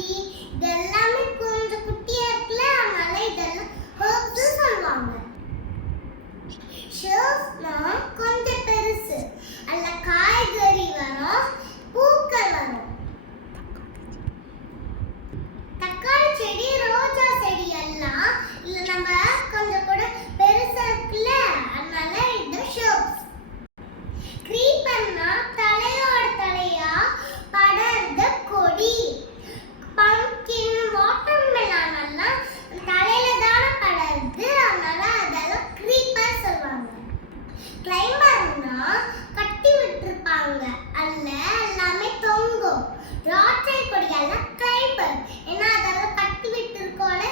கொடி இதெல்லாமே கொஞ்சம் குட்டியா இருக்குல்ல, அதனால இதெல்லாம் ஹெர்ப்ஸ் சொல்லுவாங்க. ஷெர்ப்ஸ்னா கொஞ்சம் பெருசு, அதுல காய்கறி வரும், பூக்கள் வரும். தக்காளி செடி, ரோஜா செடி எல்லாம் இல்ல நம்ம கொஞ்சம் கூட பெருசா இருக்குல்ல, அதனால இது ஷெர்ப்ஸ். கிரீப்பர்னா தலையோட தலையா படர்ந்த கொடி. பம்ப்கின், வாட்டர்மெலன் எல்லாம் தலையில தானே படருது, அதனால அதெல்லாம் கிரீப்பர் சொல்லுவாங்க. கிளைம்பர்னா கட்டி விட்டுருப்பாங்க, அதுல எல்லாமே தொங்கும். திராட்சை கொடி எல்லாம் கிளைம்பர், ஏன்னா அதெல்லாம் கட்டி விட்டு இருக்கோம்ல.